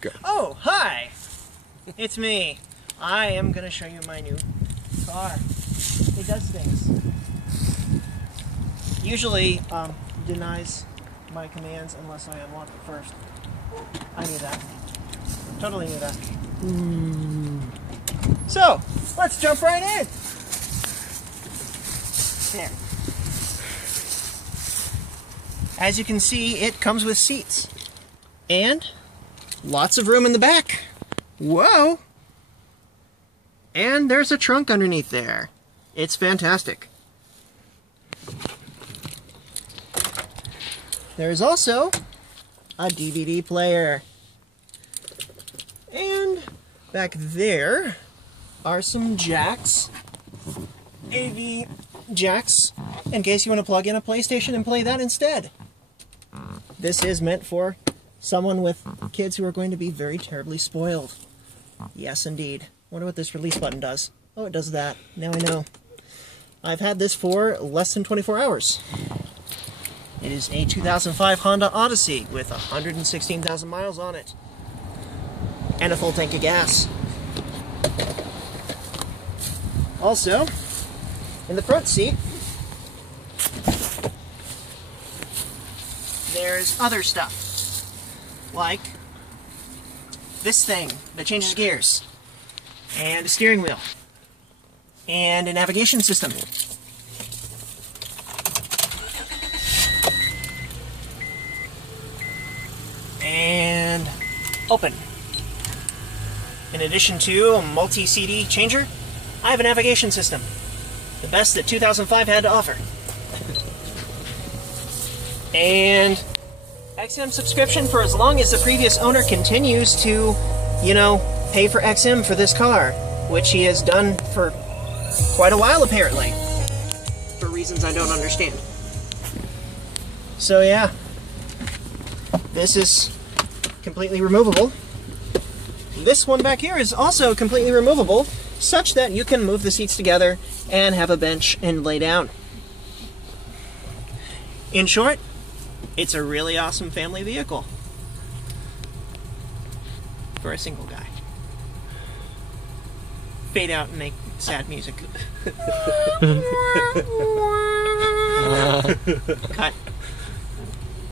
Go. Oh, hi! It's me. I am going to show you my new car. It does things. Usually denies my commands unless I unlock it first. I knew that. Totally knew that. So, let's jump right in. There. As you can see, it comes with seats. And lots of room in the back. Whoa! And there's a trunk underneath there. It's fantastic. There's also a DVD player. And back there are some jacks. AV jacks, in case you want to plug in a PlayStation and play that instead. This is meant for someone with kids who are going to be very terribly spoiled. Yes, indeed. Wonder what this release button does. Oh, it does that. Now I know. I've had this for less than 24 hours. It is a 2005 Honda Odyssey with 116,000 miles on it. And a full tank of gas. Also, in the front seat, there's other stuff. Like this thing that changes gears. And a steering wheel. And a navigation system. And open. In addition to a multi-CD changer, I have a navigation system. The best that 2005 had to offer. And XM subscription for as long as the previous owner continues to, you know, pay for XM for this car, which he has done for quite a while apparently, for reasons I don't understand. So yeah, this is completely removable. This one back here is also completely removable, such that you can move the seats together and have a bench and lay down. In short, it's a really awesome family vehicle for a single guy. Fade out and make sad music. Cut.